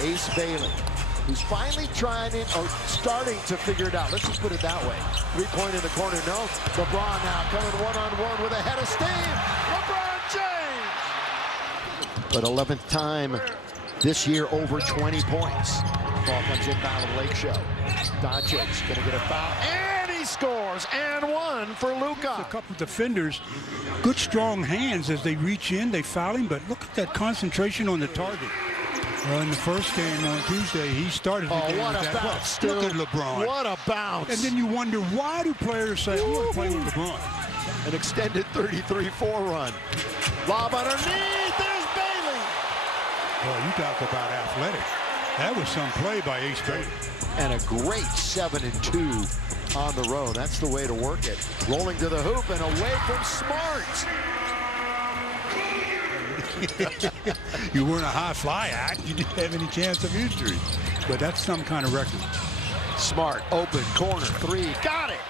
Ace Bailey, who's finally trying it, or starting to figure it out. Let's just put it that way. 3-point in the corner, no. LeBron now coming one-on-one with a head of steam. LeBron James! But 11th time this year over 20 points. Ball comes inbound with Lake Show. Doncic gonna get a foul, and he scores, and one for Luka. A couple of defenders, good strong hands as they reach in, they foul him, but look at that concentration on the target. In the first game on Tuesday, he started the game what with a that. bounce, Look at LeBron. What a bounce. And then you wonder, why do players say, I want to play with LeBron? An extended 33-4 run. Lob underneath, there's Bailey. Boy, you talk about athletic. That was some play by Ace Bailey. And a great 7-2 on the road. That's the way to work it. Rolling to the hoop and away from Smart. You weren't a high fly act. You didn't have any chance of injury. But that's some kind of record. Smart, open, corner, three. Got it!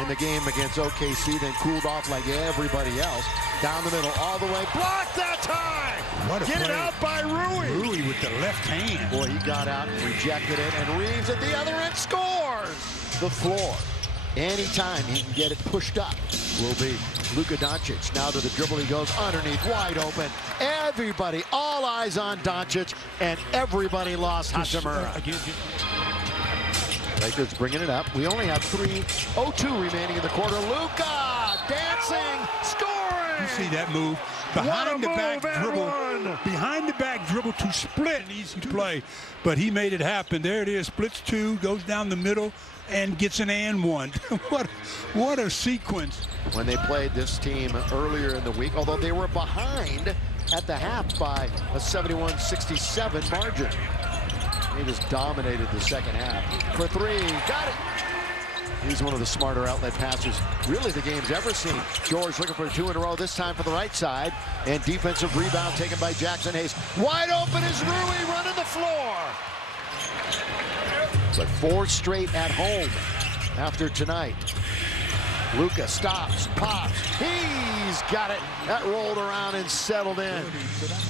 In the game against OKC, then cooled off like everybody else. Down the middle, all the way. Blocked that time! What a Get play. it out by Rui. Rui with the left hand. Boy, he got out and rejected it, and Reeves at the other end scores! The floor. Anytime he can get it pushed up will be Luka Doncic. Now to the dribble, he goes underneath, wide open. Everybody, all eyes on Doncic, and everybody lost Hachimura. Lakers bringing it up. We only have 3:02 remaining in the quarter. Luka dancing, scoring. You see that move? Behind the back dribble. Behind the back dribble to split. An easy play, but he made it happen. There it is. Splits two, goes down the middle, and gets an and one. What a sequence. When they played this team earlier in the week, although they were behind at the half by a 71-67 margin. He just dominated the second half. For three, got it. He's one of the smarter outlet passers really the game's ever seen. George looking for two in a row, this time for the right side. And defensive rebound taken by Jackson Hayes. Wide open is Rui running the floor. But 4 straight at home after tonight. Luka stops, pops, he's got it. That rolled around and settled in.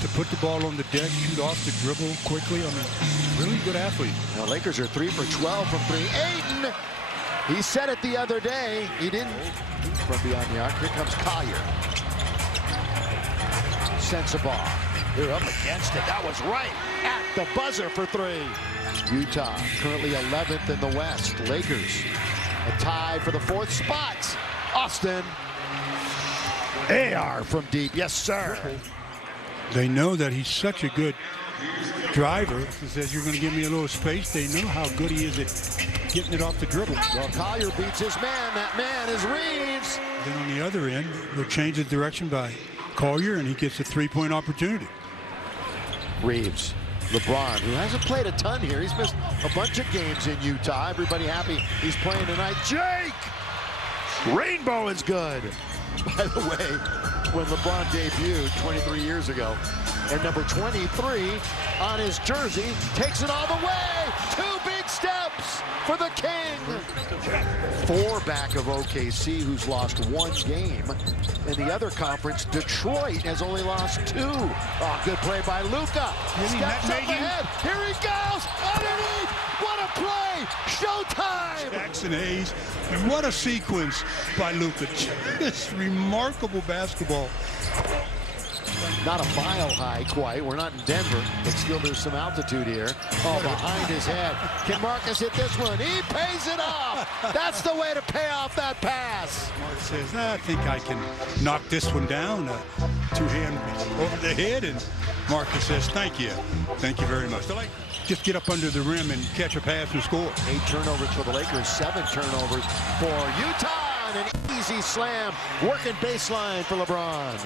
To put the ball on the deck, shoot off the dribble quickly. I mean, really good athlete. Now Lakers are 3 for 12 from three. Ayton, he said it the other day. He didn't. From beyond the arc, here comes Collier. Sensabaugh, they're up against it. That was right at the buzzer for three. Utah currently 11th in the West. Lakers a tie for the 4th spot. Austin. AR from deep. Yes, sir. They know that he's such a good driver. He says, you're going to give me a little space. They know how good he is at getting it off the dribble. Well, Collier beats his man. That man is Reeves. Then on the other end, they'll change the direction by Collier, and he gets a 3-point opportunity. Reeves. LeBron, who hasn't played a ton here. He's missed a bunch of games in Utah. Everybody happy he's playing tonight. Jake! Rainbow is good. By the way, when LeBron debuted 23 years ago, and number 23 on his jersey takes it all the way. 2 big steps for the King. 4 back of OKC, who's lost 1 game. In the other conference, Detroit has only lost 2. Oh, good play by Luka. Steps up ahead. Here he goes. Underneath. What a play. Showtime. Jackson Hayes. And what a sequence by Luka. Just remarkable basketball. Not a mile high quite. We're not in Denver, but still there's some altitude here. Oh, behind his head. Can Marcus hit this one? He pays it off. That's the way to pay off that pass. Mark says, I think I can knock this one down. 2-hand over the head, and Marcus says, thank you. Thank you very much. Just get up under the rim and catch a pass and score. 8 turnovers for the Lakers, 7 turnovers for Utah. And an easy slam, working baseline for LeBron.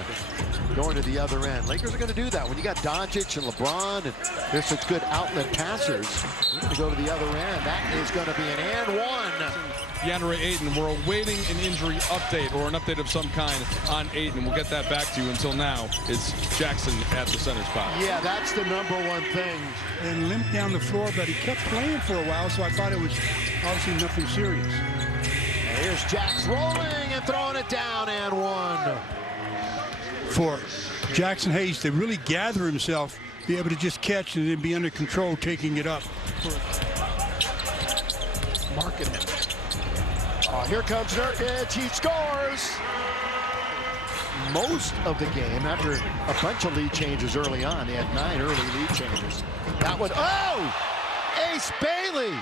Going to the other end. Lakers are going to do that. When you got Doncic and LeBron, and there's such good outlet passers, you're going to go to the other end. That is going to be an and one. DeAndre Ayton, we're awaiting an injury update or an update of some kind on Ayton. We'll get that back to you. Until now, it's Jackson at the center spot. Yeah, that's the #1 thing. And limped down the floor, but he kept playing for a while, so I thought it was obviously nothing serious. Here's Jax rolling and throwing it down, and one. For Jackson Hayes to really gather himself be able to just catch and then be under control, taking it up. Marketing. Oh, here comes Nurkic. He scores. Most of the game, after a bunch of lead changes early on, they had 9 early lead changes. That one, oh! Ace Bailey!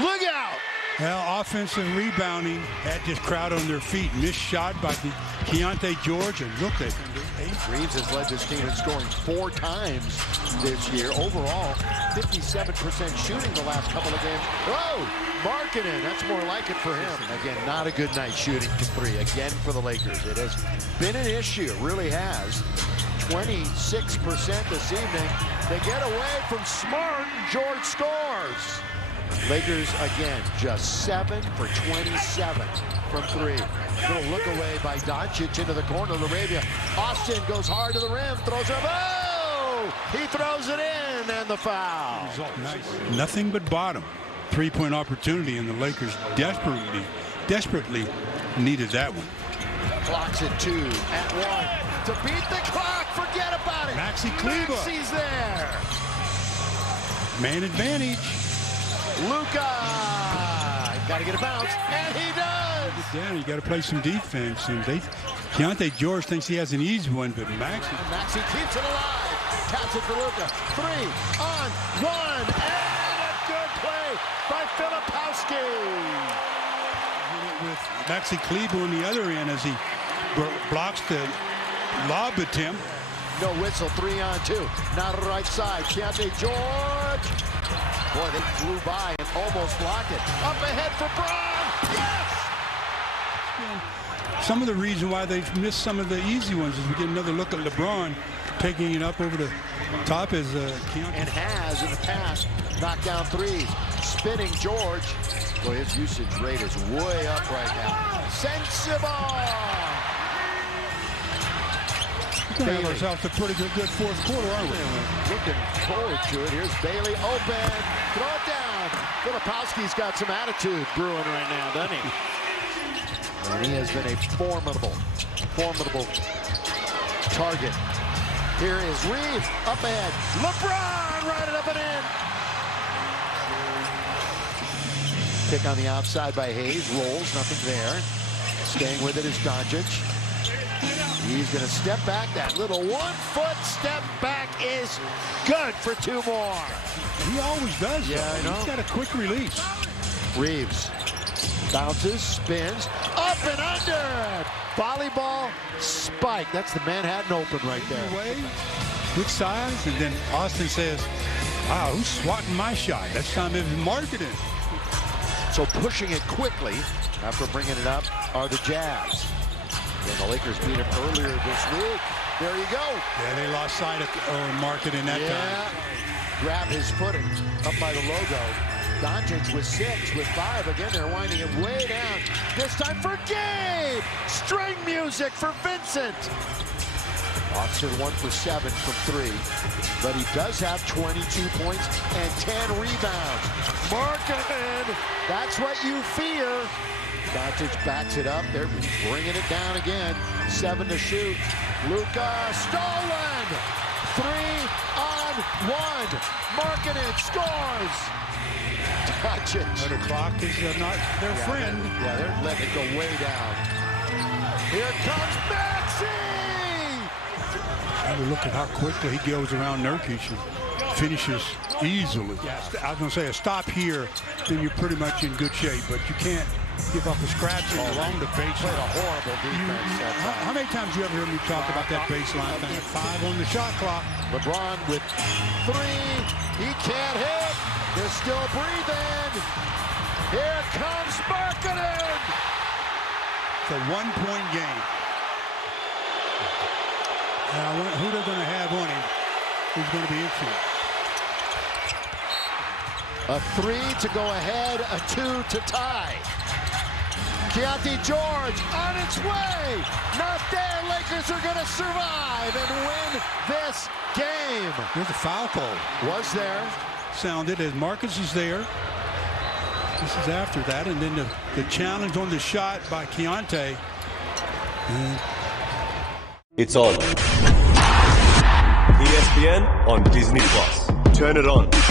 Look out! Well, offensive rebounding had this crowd on their feet. Missed shot by Keontae George, and look at Reeves has led this team in scoring 4 times this year. Overall, 57% shooting the last couple of games. Whoa! Marketing, that's more like it for him. Again, not a good night shooting from 3. Again for the Lakers. It has been an issue, it really has. 26% this evening. They get away from Smart, and George scores. Lakers, again, just 7 for 27 from 3. Little look away by Doncic into the corner of Arabia. Austin goes hard to the rim, throws it up. Oh! He throws it in, and the foul. Nice. Nothing but bottom. 3-point opportunity, and the Lakers desperately needed that one. Clock's at 2, at 1. To beat the clock, forget about it. Maxi Kleber. Maxi's there. Man advantage. Luka. Got to get a bounce, and he does. Down, you got to play some defense, and Keontae George thinks he has an easy one, but Maxi keeps it alive. Taps it for Luka. 3 on 1, and a good play by Filipowski. With Maxi Kleber on the other end as he blocks the lob attempt. No whistle, 3 on 2. Now to the right side. Keontae George. Boy, they flew by and almost blocked it. Up ahead for Braun. Yes! Some of the reason why they've missed some of the easy ones is we get another look at LeBron taking it up over the top as Keontae. And has in the past knocked down 3s. Spinning George. Boy, his usage rate is way up right now. Sensible! We're going to have ourselves a pretty good fourth quarter, aren't we? Looking forward to it. Here's Bailey open. Throw it down. Filipowski's got some attitude brewing right now, doesn't he? And he has been a formidable target. Here is Reeves up ahead. LeBron right it up and in. Pick on the outside by Hayes. Rolls, nothing there. Staying with it is Doncic. He's going to step back. That little 1-foot step back is good for 2 more. He always does. Yeah, I know. He's got a quick release. Reeves bounces, spins, up and under. Volleyball spike. That's the Manhattan Open right there. Away, good size, and then Austin says, wow, who's swatting my shot? That's time it was marketing. So pushing it quickly after bringing it up are the Jazz. And the Lakers beat him earlier this week. There you go. Yeah, they lost sight of marketing that time. Grab his footing up by the logo. Doncic with 6, with 5. Again, they're winding it way down. This time for Gabe. String music for Vincent. Austin 1 for 7 from 3. But he does have 22 points and 10 rebounds. Marketing. That's what you fear. Doncic backs it up. They're bringing it down again. 7 to shoot. Luka stolen. 3 on 1. Marketing scores. Doncic. The clock is not their friend. Yeah, they're letting it go way down. Here comes Maxi. Look at how quickly he goes around Nurkic and finishes easily. Yeah, I was going to say a stop here, then you're pretty much in good shape, but you can't give up a scratch along the baseline. Played a horrible defense. How many times you ever heard me talk about that baseline thing? 5 on the shot clock. LeBron with 3. He can't hit. They're still breathing. Here comes Marketing. It's a 1-point game. Who they're going to have on him is going to be interesting. A 3 to go ahead, a 2 to tie. Keontae George on its way. Not there. Lakers are going to survive and win this game. There's a foul call. Was there. Sounded as Marcus is there. This is after that, and then the challenge on the shot by Keontae. It's on. ESPN on Disney+. Turn it on.